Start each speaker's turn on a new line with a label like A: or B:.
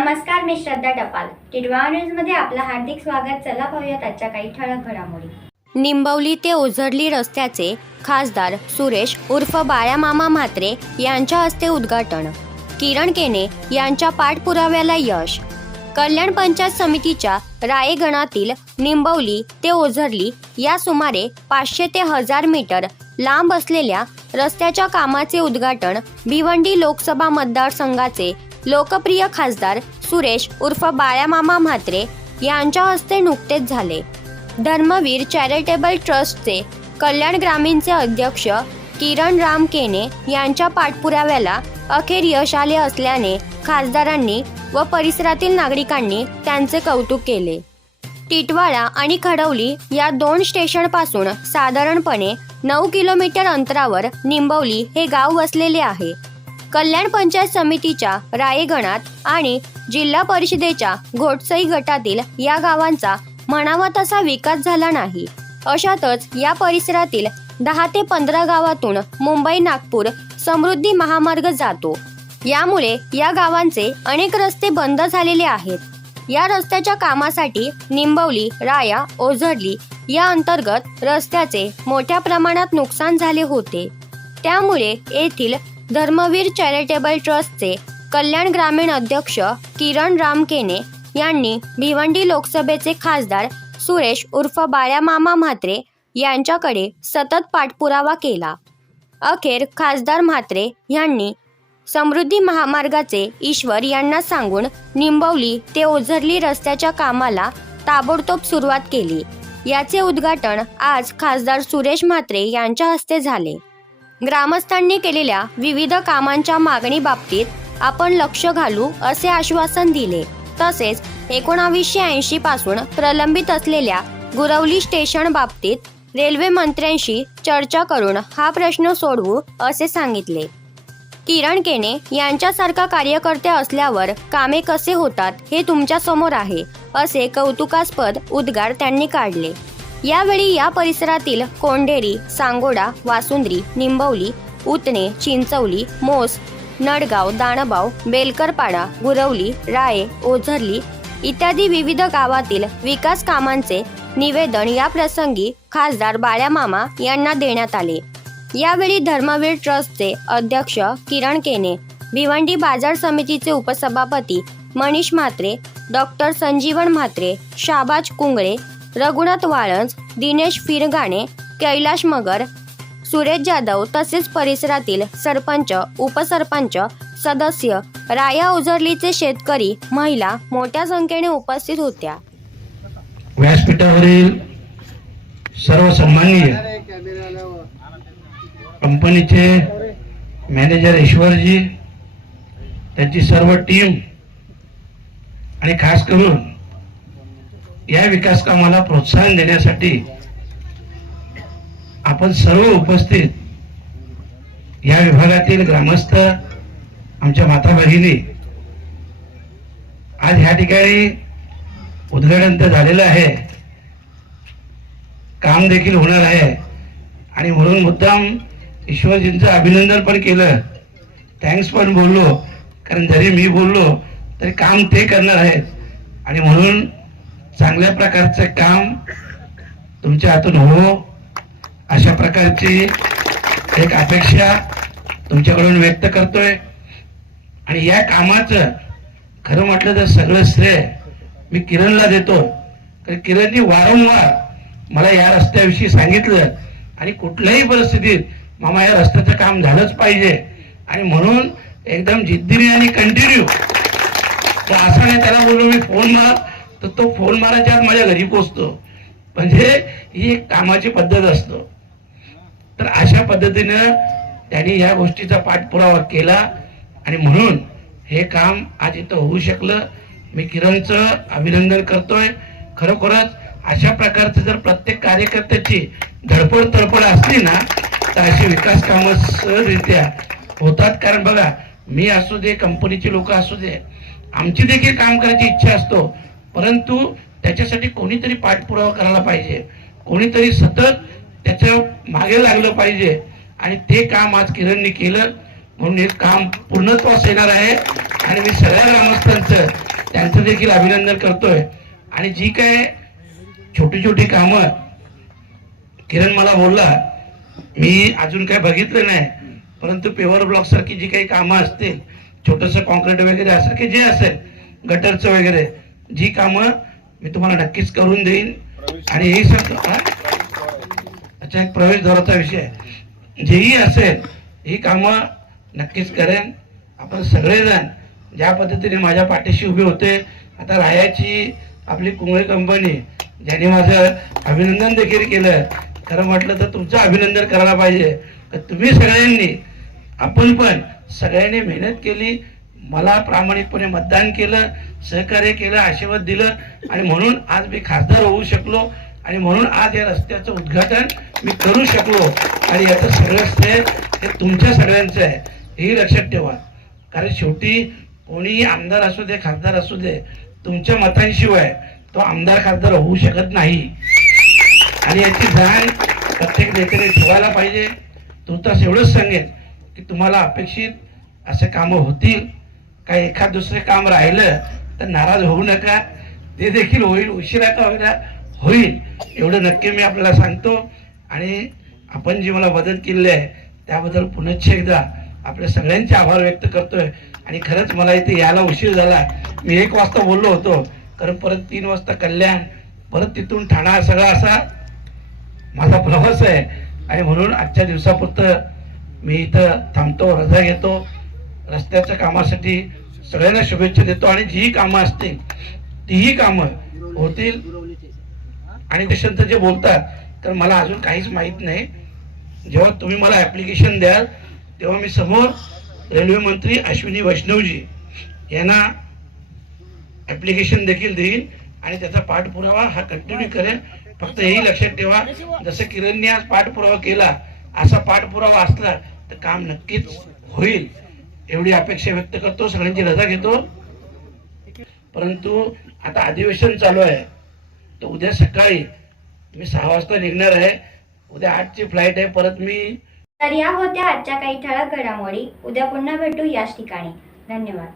A: नमस्कार मी श्रद्धा टपाल. टिडवा न्यूजमध्ये आपलं हार्दिक स्वागत. चला पाहूयात आजच्या काही ठळक घडामोडी.
B: निंबवली ते ओझरली रस्त्याचे खासदार सुरेश उर्फ बाळ्यामामा म्हात्रे यांच्या हस्ते उद्घाटन. किरण केने यांच्या पाठपुराव्याला यश. कल्याण पंचायत समितीच्या रायगणातील निंबवली ते ओझरली या सुमारे पाचशे ते हजार मीटर लांब असलेल्या रस्त्याच्या कामाचे उद्घाटन भिवंडी लोकसभा मतदारसंघाचे लोकप्रिय खासदार सुरेश उर्फ बाळ्यामामा म्हात्रे यांच्या हस्ते नुकतेच झाले. धर्मवीर चॅरिटेबल ट्रस्टचे कल्याण ग्रामीणचे अध्यक्ष किरण राम केने यांच्या पाठपुराव्याला अखेर यश आले असल्याने खासदारांनी व परिसरातील नागरिकांनी त्यांचे कौतुक केले. टिटवाळा आणि खडवली या दोन स्टेशनपासून साधारणपणे नऊ किलोमीटर अंतरावर निंबवली हे गाव वसलेले आहे. कल्याण पंचायत समितीच्या रायगणात आणि जिल्हा परिषदेच्या घोटसई गटातील या गावांचा म्हणावा तसा विकास झाला नाही. अशातच या परिसरातील दहा ते पंधरा गावातून मुंबई नागपूर समृद्धी महामार्ग जातो. यामुळे या गावांचे अनेक रस्ते बंद झालेले आहेत. या रस्त्याच्या कामासाठी निंबवली राया ओझरली या अंतर्गत रस्त्याचे मोठ्या प्रमाणात नुकसान झाले होते. त्यामुळे येथील धर्मवीर चॅरिटेबल ट्रस्टचे कल्याण ग्रामीण अध्यक्ष किरण रामकेने यांनी भिवंडी लोकसभेचे खासदार सुरेश उर्फ बाळ्यामामा म्हात्रे यांच्याकडे सतत पाठपुरावा केला. अखेर खासदार म्हात्रे यांनी समृद्धी महामार्गाचे ईश्वर यांना सांगून निंबवली ते ओझरली रस्त्याच्या कामाला ताबडतोब सुरुवात केली. याचे उद्घाटन आज खासदार सुरेश म्हात्रे यांच्या हस्ते झाले. ग्रामस्थांनी केलेल्या विविध कामांच्या मागणी बाबतीत आपण लक्ष घालू असे आश्वासन दिले. तसेच एकोणावीसशे ऐंशी पासून प्रलंबित असलेल्या गुरवली स्टेशन बाबतीत रेल्वे मंत्र्यांशी चर्चा करून हा प्रश्न सोडवू असे सांगितले. किरण केने यांच्यासारखा कार्यकर्ते असल्यावर कामे कसे होतात हे तुमच्यासमोर आहे असे कौतुकास्पद उद्गार त्यांनी काढले. यावेळी या परिसरातील कोंढेरी सांगोडा वासुंद्री निंबवली उतणे चिंचवली मोस नडगाव दाणबाव बेलकरपाडा गुरवली राये ओझरली इत्यादी विविध गावातील विकास कामांचे निवेदन या प्रसंगी खासदार बाळ्यामामा यांना देण्यात आले. यावेळी धर्मवीर ट्रस्टचे अध्यक्ष किरण केने भिवंडी बाजार समितीचे उपसभापती मनीष म्हात्रे डॉक्टर संजीवन म्हात्रे शाबाज कुंगळे रघुनाथ वाळंज दिनेश फिरगाणे कैलाश मगर सुरेश जाधव तसेच परिसरातील सरपंच उपसरपंच सदस्य राया उजरलीचे शेतकरी महिला मोठ्या संख्येने उपस्थित होत्या.
C: व्यासपीठावरील सर्व सन्माननीय कंपनीचे मॅनेजर ईश्वरजी त्यांची सर्व टीम आणि खास करून या विकास कामाला प्रोत्साहन देण्यासाठी आपण सर्व उपस्थित या विभागातील ग्रामस्थ आमच्या माता भगिनी आज ह्या ठिकाणी उद्घाटन तर झालेलं आहे. काम देखील होणार आहे. आणि म्हणून मुद्दाम ईश्वरजींचं अभिनंदन पण केलं. थँक्स पण बोललो. कारण जरी मी बोललो तरी काम ते करणार आहेत. आणि म्हणून चांगल्या प्रकारचं काम तुमच्या हातून हो. अशा प्रकारची एक अपेक्षा तुमच्याकडून व्यक्त करतोय. आणि या कामाचं खरं म्हटलं तर सगळं श्रेय मी किरणला देतो. कारण किरणनी वारंवार मला या रस्त्याविषयी सांगितलं आणि कुठल्याही परिस्थितीत मामा या रस्त्याचं काम झालंच पाहिजे. आणि म्हणून एकदम जिद्दीने आणि कंटिन्यू तर असा नाही त्याला बोलू मी फोन मला तर तो फोन मारायच्या आत माझ्या घरी पोचतो. म्हणजे ही एक कामाची पद्धत असतो. तर अशा पद्धतीनं त्यांनी या गोष्टीचा पाठपुरावा केला आणि म्हणून हे काम आज इथं होऊ शकलं. मी किरणचं अभिनंदन करतोय. खरोखरच अशा प्रकारचं जर प्रत्येक कार्यकर्त्याची धडपड तडपड असली ना तर अशी विकास कामं सहजरित्या होतात. कारण बघा मी असू दे कंपनीचे लोक असू दे आमची देखील काम करायची इच्छा असतो. परंतु त्याच्यासाठी कोणीतरी पाठपुरावा करायला पाहिजे. कोणीतरी सतत त्याच्यामागे लागलं पाहिजे. आणि ते काम आज किरणने केलं. म्हणून हे काम पूर्णत्वास येणार आहे. आणि मी सगळ्या ग्रामस्थांचं त्यांचं देखील अभिनंदन करतोय. आणि जी काय छोटी छोटी कामं किरण मला बोलला मी अजून काय बघितलं नाही. परंतु पेवर ब्लॉक सारखी जी काही कामं असतील छोटंसं कॉन्क्रीट वगैरे असं की जे असेल गटरचं वगैरे जी कामं मी तुम्हाला नक्कीच करून देईन. आणि हे सांगतो अच्छा एक प्रवेशद्वाराचा विषय जेही असेल ही कामं नक्कीच करेन. आपण सगळेजण ज्या पद्धतीने माझ्या पाठीशी उभे होते आता रायाची आपली कुंगळे कंपनी ज्याने माझं अभिनंदन देखील केलं खरं म्हटलं तर तुमचं अभिनंदन करायला पाहिजे. तर तुम्ही सगळ्यांनी आपण पण सगळ्यांनी मेहनत केली मला प्रामाणिकपणे मतदान केलं सहकार्य केलं आशीर्वाद दिलं आणि म्हणून आज मी खासदार होऊ शकलो आणि म्हणून आज या रस्त्याचं उद्घाटन मी करू शकलो. आणि याचं सगळं श्रेय हे तुमच्या सगळ्यांचं आहे. हेही लक्षात ठेवा. कारण शेवटी कोणीही आमदार असू दे खासदार असू दे तुमच्या मतांशिवाय तो आमदार खासदार होऊ शकत नाही. आणि याची जाण प्रत्येक नेत्याने ठेवायला पाहिजे. तुर्तास एवढंच सांगेन की तुम्हाला अपेक्षित असे कामं होतील. काही एखाद दुसरे काम राहिलं तर नाराज होऊ नका. ते देखील होईल उशिरा का होईना? होईल. एवढं नक्की मी आपल्याला सांगतो. आणि आपण जी मला मदत केली आहे त्याबद्दल पुनश्च एकदा आपल्या सगळ्यांचे आभार व्यक्त करतोय. आणि खरंच मला इथे यायला उशीर झाला. मी एक वाजता बोललो होतो. कारण परत तीन वाजता कल्याण परत तिथून ठाणा सगळा असा माझा प्रवास आहे. आणि म्हणून आजच्या दिवसापुरतं मी इथं थांबतो रजा घेतो. रस्त्याच्या कामासाठी सगळ्यांना शुभेच्छा देतो आणि जीही कामं असतील तीही कामं होतील. आणि पेशंट जे बोलतात तर मला अजून काहीच माहीत नाही. जेव्हा तुम्ही मला ॲप्लिकेशन द्याल तेव्हा मी समोर रेल्वे मंत्री अश्विनी वैष्णवजी यांना ॲप्लिकेशन देखील देईन आणि त्याचा पाठपुरावा हा कंटिन्यू करेन. फक्त हेही लक्षात ठेवा जसं किरणने आज पाठपुरावा केला असा पाठपुरावा असला तर काम नक्कीच होईल. एवढी अपेक्षा व्यक्त करतो सगळ्यांची रजा घेतो. परंतु आता अधिवेशन चालू आहे. तर उद्या सकाळी मी सहा वाजता निघणार आहे. उद्या आठची फ्लाईट आहे परत मी
A: तर या होत्या आजच्या काही ठळक घडामोडी. उद्या पुन्हा भेटू याच ठिकाणी. धन्यवाद.